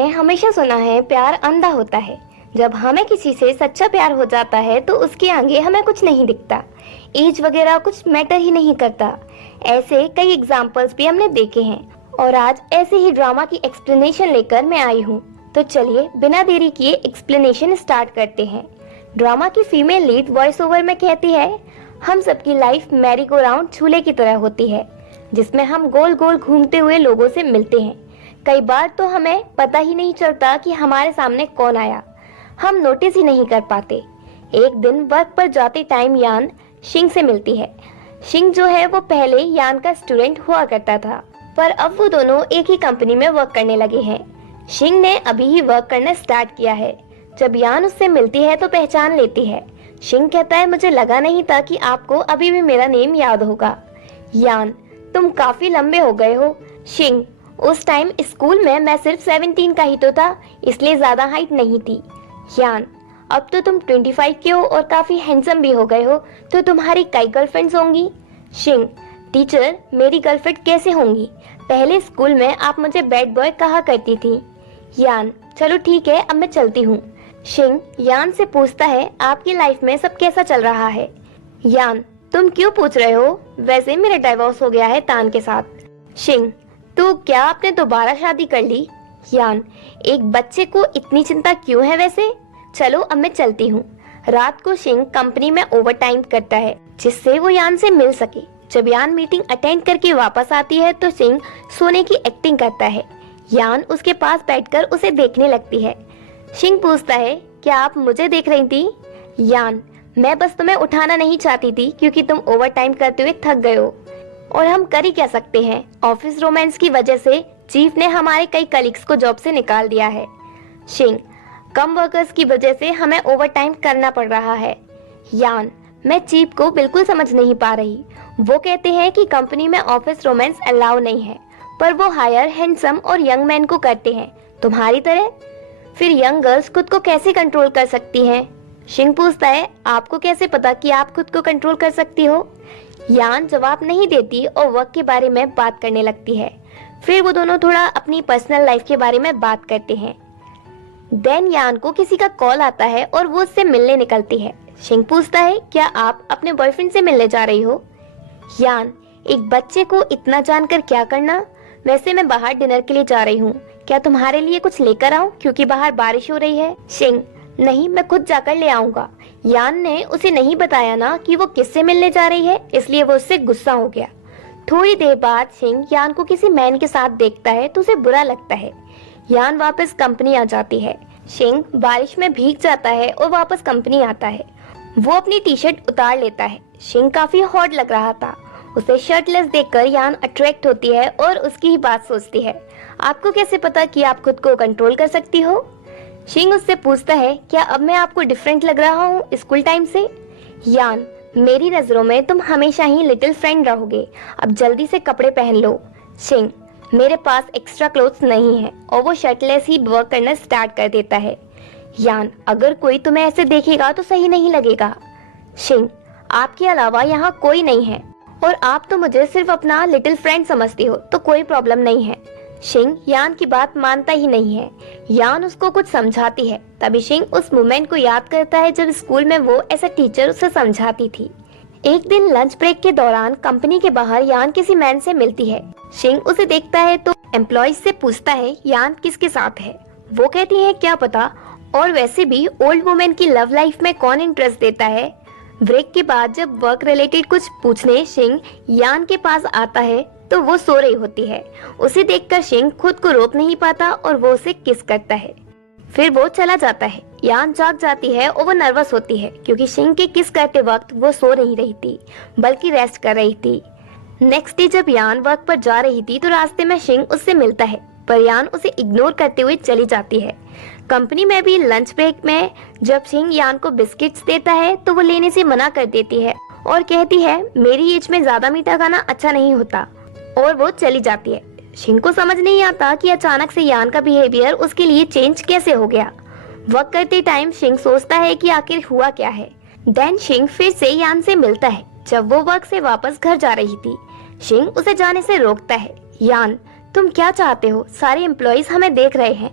हमने हमेशा सुना है प्यार अंधा होता है। जब हमें किसी से सच्चा प्यार हो जाता है तो उसके आगे हमें कुछ नहीं दिखता, एज वगैरह कुछ मैटर ही नहीं करता। ऐसे कई एग्जाम्पल्स भी हमने देखे हैं और आज ऐसे ही ड्रामा की एक्सप्लेनेशन लेकर मैं आई हूँ। तो चलिए बिना देरी किए एक्सप्लेनेशन स्टार्ट करते हैं। ड्रामा की फीमेल लीड वॉइस ओवर में कहती है, हम सबकी लाइफ मैरी गो राउंड झूले की तरह होती है जिसमें हम गोल गोल घूमते हुए लोगों से मिलते हैं। कई बार तो हमें पता ही नहीं चलता कि हमारे सामने कौन आया, हम नोटिस ही नहीं कर पाते। एक दिन वर्क पर जाते टाइम यान शिंग से मिलती है। शिंग जो है वो पहले यान का स्टूडेंट हुआ करता था, पर अब वो दोनों एक ही कंपनी में वर्क करने लगे हैं। शिंग ने अभी ही वर्क करना स्टार्ट किया है। जब यान उससे मिलती है तो पहचान लेती है। शिंग कहता है, मुझे लगा नहीं था कि आपको अभी भी मेरा नेम याद होगा। यान, तुम काफी लंबे हो गए हो। शिंग, उस टाइम स्कूल में मैं सिर्फ 17 का ही तो था, इसलिए ज्यादा हाइट नहीं थी। यान, अब तो तुम 25 के हो और काफी हैंडसम भी हो गए हो, तो तुम्हारी कई गर्लफ्रेंड्स होंगी। शिंग, टीचर, मेरी गर्लफ्रेंड कैसे होंगी? पहले स्कूल में आप मुझे बैड बॉय कहा करती थी। यान, चलो ठीक है, अब मैं चलती हूँ। शिंग यान से पूछता है, आपकी लाइफ में सब कैसा चल रहा है? यान, तुम क्यों पूछ रहे हो? वैसे मेरा डाइवोर्स हो गया है तान के साथ। शिंग, तो क्या आपने दोबारा शादी कर ली? यान, एक बच्चे को इतनी चिंता क्यों है वैसे? चलो अब मैं चलती हूँ। रात को शिंग कंपनी में ओवर टाइम करता है जिससे वो यान से मिल सके। जब यान मीटिंग अटेंड करके वापस आती है तो शिंग सोने की एक्टिंग करता है। यान उसके पास बैठकर उसे देखने लगती है। शिंग पूछता है, क्या आप मुझे देख रही थी? यान, मैं बस तुम्हें उठाना नहीं चाहती थी क्योंकि तुम ओवर टाइम करते हुए थक गए हो, और हम कर ही क्या सकते हैं, ऑफिस रोमांस की वजह से चीफ ने हमारे कई कलीग्स को जॉब से निकाल दिया है। शिंग, कम वर्कर्स की वजह से हमें ओवर टाइम करना पड़ रहा है। यान, मैं चीफ को बिल्कुल समझ नहीं पा रही। वो कहते हैं कि कंपनी में ऑफिस रोमांस अलाउ नहीं है, पर वो हायर हैंडसम और यंग मैन को करते हैं, तुम्हारी तरह। फिर यंग गर्ल्स खुद को कैसे कंट्रोल कर सकती हैं? शिंग पूछता है, आपको कैसे पता कि आप खुद को कंट्रोल कर सकती हो? यान जवाब नहीं देती और वर्क के बारे में बात करने लगती है। फिर वो दोनों थोड़ा अपनी पर्सनल लाइफ के बारे में बात करते हैं। देन यान को किसी का कॉल आता है और वो उससे मिलने निकलती है। शिंग पूछता है, क्या आप अपने बॉयफ्रेंड से मिलने जा रही हो? यान, एक बच्चे को इतना जानकर क्या करना? वैसे मैं बाहर डिनर के लिए जा रही हूँ, क्या तुम्हारे लिए कुछ लेकर आऊं क्योंकि बाहर बारिश हो रही है? शिंग, नहीं, मैं खुद जाकर ले आऊंगा। यान ने उसे नहीं बताया ना कि वो किससे मिलने जा रही है, इसलिए वो उससे गुस्सा हो गया। थोड़ी देर बाद शिंग यान को किसी मैन के साथ देखता है तो उसे बुरा लगता है। यान वापस कंपनी आ जाती है। शिंग बारिश में भीग जाता है और वापस कंपनी आता है। वो अपनी टी शर्ट उतार लेता है। शिंग काफी हॉट लग रहा था। उसे शर्टलेस देखकर यान अट्रैक्ट होती है और उसकी ही बात सोचती है। आपको कैसे पता कि आप खुद को कंट्रोल कर सकती हो? शिंग उससे पूछता है, क्या अब मैं आपको डिफरेंट लग रहा हूँ स्कूल टाइम से? यान, मेरी नजरों में तुम हमेशा ही लिटिल फ्रेंड रहोगे, अब जल्दी से कपड़े पहन लो। शिंग, मेरे पास एक्स्ट्रा क्लोथ्स नहीं है, और वो शर्टलेस ही वर्क करना स्टार्ट कर देता है। यान, अगर कोई तुम्हें ऐसे देखेगा तो सही नहीं लगेगा। शिंग, आपके अलावा यहाँ कोई नहीं है और आप तो मुझे सिर्फ अपना लिटिल फ्रेंड समझती हो, तो कोई प्रॉब्लम नहीं है। शिंग यान की बात मानता ही नहीं है। यान उसको कुछ समझाती है, तभी शिंग उस मोमेंट को याद करता है जब स्कूल में वो ऐसा टीचर उसे समझाती थी। एक दिन लंच ब्रेक के दौरान कंपनी के बाहर यान किसी मैन से मिलती है। शिंग उसे देखता है तो एम्प्लॉय से पूछता है, यान किसके साथ है? वो कहती है, क्या पता, और वैसे भी ओल्ड वुमेन की लव लाइफ में कौन इंटरेस्ट देता है। ब्रेक के बाद जब वर्क रिलेटेड कुछ पूछने शिंग यान के पास आता है तो वो सो रही होती है। उसे देखकर शिंग खुद को रोक नहीं पाता और वो उसे किस करता है। फिर वो चला जाता है। यान जाग जाती है और वो नर्वस होती है क्योंकि शिंग के किस करते वक्त वो सो नहीं रही थी बल्कि रेस्ट कर रही थी। नेक्स्ट डे जब यान वर्क पर जा रही थी तो रास्ते में शिंग उससे मिलता है, पर यान उसे इग्नोर करते हुए चली जाती है। कंपनी में भी लंच ब्रेक में जब शिंग यान को बिस्किट्स देता है तो वो लेने से मना कर देती है और कहती है, मेरी एज में ज्यादा मीठा खाना अच्छा नहीं होता, और वो चली जाती है। शिंग को समझ नहीं आता कि अचानक से यान का बिहेवियर उसके लिए चेंज कैसे हो गया। वर्क करते टाइम शिंग सोचता है कि आखिर हुआ क्या है। देन शिंग फिर से यान से मिलता है जब वो वर्क से वापस घर जा रही थी। शिंग उसे जाने से रोकता है। यान, तुम क्या चाहते हो? सारे एम्प्लॉइज हमें देख रहे हैं।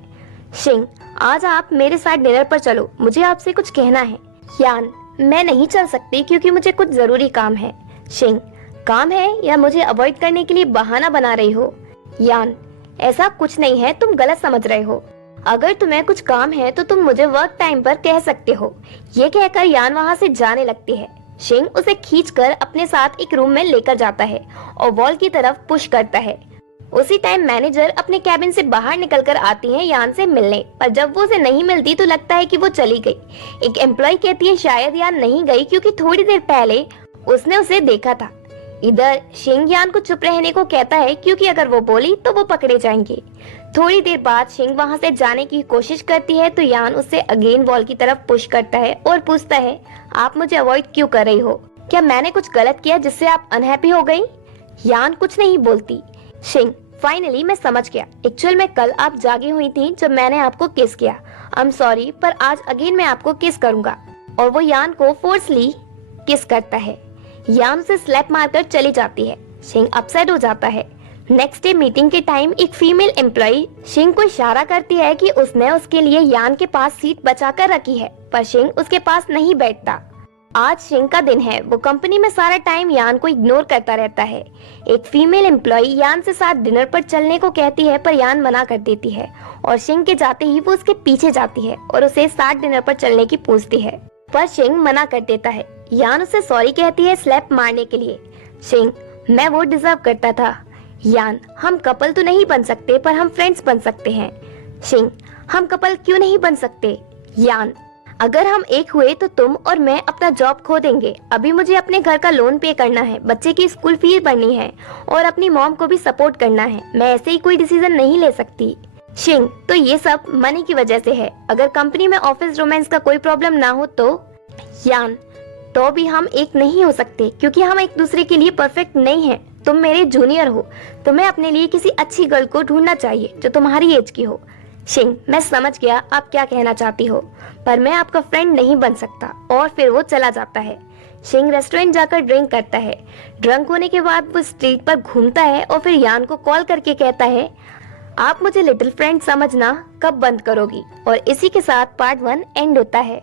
शिंग, आज आप मेरे साथ डिनर पर चलो, मुझे आपसे कुछ कहना है। यान, मैं नहीं चल सकती क्योंकि मुझे कुछ जरूरी काम है। शिंग, काम है या मुझे अवॉइड करने के लिए बहाना बना रही हो? यान, ऐसा कुछ नहीं है, तुम गलत समझ रहे हो। अगर तुम्हें कुछ काम है तो तुम मुझे वर्क टाइम पर कह सकते हो। ये कहकर यान वहाँ से जाने लगती है। शिंग उसे खींचकर अपने साथ एक रूम में लेकर जाता है और वॉल की तरफ पुश करता है। उसी टाइम मैनेजर अपने कैबिन से बाहर निकलकर आती है यान से मिलने, पर जब वो उसे नहीं मिलती तो लगता है कि वो चली गई। एक एम्प्लॉय कहती है शायद यान नहीं गई क्योंकि थोड़ी देर पहले उसने उसे देखा था। इधर शिंग यान को चुप रहने को कहता है क्योंकि अगर वो बोली तो वो पकड़े जाएंगे। थोड़ी देर बाद शिंग वहाँ से जाने की कोशिश करती है तो यान उससे अगेन वॉल की तरफ पुश करता है और पूछता है, आप मुझे अवॉइड क्यों कर रही हो? क्या मैंने कुछ गलत किया जिससे आप अनहैप्पी हो गई? यान कुछ नहीं बोलती। शिंग, फाइनली मैं समझ गया। एक्चुअल में कल आप जागी हुई थी जब मैंने आपको किस किया। आई एम सॉरी, पर आज अगेन मैं आपको किस करूंगा। और वो यान को फोर्सली किस करता है। यान उसे स्लैप मारकर चली जाती है। शिंग अपसेट हो जाता है। नेक्स्ट डे मीटिंग के टाइम एक फीमेल एम्प्लॉय शिंग को इशारा करती है कि उसने उसके लिए यान के पास सीट बचाकर रखी है, पर शिंग उसके पास नहीं बैठता। आज शिंग का दिन है। वो कंपनी में सारा टाइम यान को इग्नोर करता रहता है। एक फीमेल एम्प्लॉय यान से साथ डिनर पर चलने को कहती है, पर यान मना कर देती है और शिंग के जाते ही वो उसके पीछे जाती है और उसे साथ डिनर पर चलने की पूछती है, पर शिंग मना कर देता है। यान उसे सॉरी कहती है स्लैप मारने के लिए। शिंग, मैं वो डिजर्व करता था। यान, हम कपल तो नहीं बन सकते पर हम फ्रेंड्स बन सकते हैं। शिंग, हम कपल क्यों नहीं बन सकते? यान, अगर हम एक हुए तो तुम और मैं अपना जॉब खो देंगे। अभी मुझे अपने घर का लोन पे करना है, बच्चे की स्कूल फीस भरनी है और अपनी मॉम को भी सपोर्ट करना है। मैं ऐसे ही कोई डिसीजन नहीं ले सकती। शिंग, तो ये सब मनी की वजह से है। अगर कंपनी में ऑफिस रोमांस का कोई प्रॉब्लम ना हो तो? यान, तो भी हम एक नहीं हो सकते क्योंकि हम एक दूसरे के लिए परफेक्ट नहीं हैं। तुम मेरे जूनियर हो, तुम्हें अपने लिए किसी अच्छी गर्ल को ढूंढना चाहिए जो तुम्हारी एज की हो। शिंग, मैं समझ गया आप क्या कहना चाहती हो, पर मैं आपका फ्रेंड नहीं बन सकता। और फिर वो चला जाता है। शिंग रेस्टोरेंट जाकर ड्रिंक करता है। ड्रंक होने के बाद वो स्ट्रीट पर घूमता है और फिर यान को कॉल करके कहता है, आप मुझे लिटिल फ्रेंड समझना कब बंद करोगी? और इसी के साथ पार्ट 1 एंड होता है।